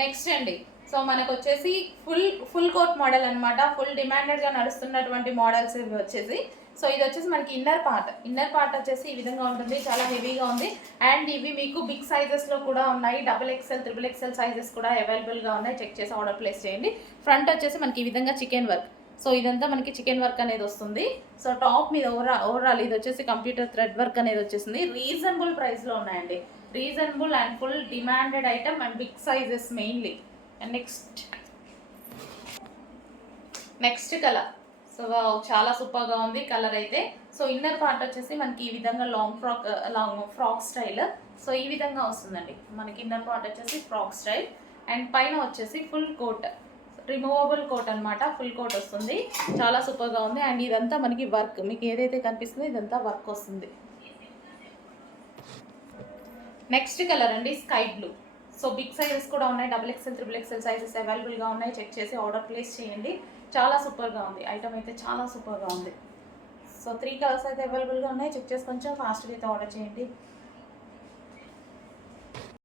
Next అండి, so మనకు వచ్చేసి ఫుల్ కోట్ మోడల్ అనమాట. ఫుల్ డిమాండెడ్గా నడుస్తున్నటువంటి మోడల్స్ ఇవి వచ్చేసి. సో ఇది వచ్చేసి మనకి ఇన్నర్ పార్ట్ వచ్చేసి ఈ విధంగా ఉంటుంది, చాలా హెవీగా ఉంది. అండ్ ఇవి మీకు బిగ్ సైజెస్లో కూడా ఉన్నాయి, XXL, XXL సైజెస్ కూడా అవైలబుల్గా ఉన్నాయి. చెక్ చేసి ఆర్డర్ ప్లేస్ చేయండి. ఫ్రంట్ వచ్చేసి మనకి ఈ విధంగా చికెన్ వర్క్. సో ఇదంతా మనకి చికెన్ వర్క్ అనేది వస్తుంది. సో టాప్ మీద ఓవరాల్ ఇది వచ్చేసి కంప్యూటర్ థ్రెడ్ వర్క్ అనేది వచ్చేసింది. రీజనబుల్ ప్రైస్లో ఉన్నాయండి, reasonable and full demanded item and big sizes mainly. And next colour. So చాలా సూపర్గా ఉంది కలర్ అయితే. సో ఇన్నర్ పార్ట్ వచ్చేసి మనకి ఈ విధంగా లాంగ్ ఫ్రాక్ స్టైల్. సో ఈ విధంగా వస్తుందండి మనకి ఇన్నర్ పార్ట్ వచ్చేసి ఫ్రాక్ స్టైల్. అండ్ పైన వచ్చేసి ఫుల్ కోట్, రిమూవబుల్ కోట్ అనమాట. ఫుల్ కోట్ వస్తుంది, చాలా సూపర్గా ఉంది. అండ్ ఇదంతా మనకి వర్క్, మీకు ఏదైతే కనిపిస్తుందో ఇదంతా వర్క్ వస్తుంది. నెక్స్ట్ కలర్ అండి sky blue. So big sizes కూడా ఉన్నాయి, XXL, XXL సైజెస్ అవైలబుల్గా ఉన్నాయి. చెక్ చేసి ఆర్డర్ ప్లేస్ చేయండి. చాలా సూపర్గా ఉంది ఐటమ్ అయితే, చాలా సూపర్గా ఉంది. సో 3 కలర్స్ అయితే అవైలబుల్గా ఉన్నాయి. చెక్ చేసి కొంచెం ఫాస్ట్గా అయితే ఆర్డర్ చేయండి.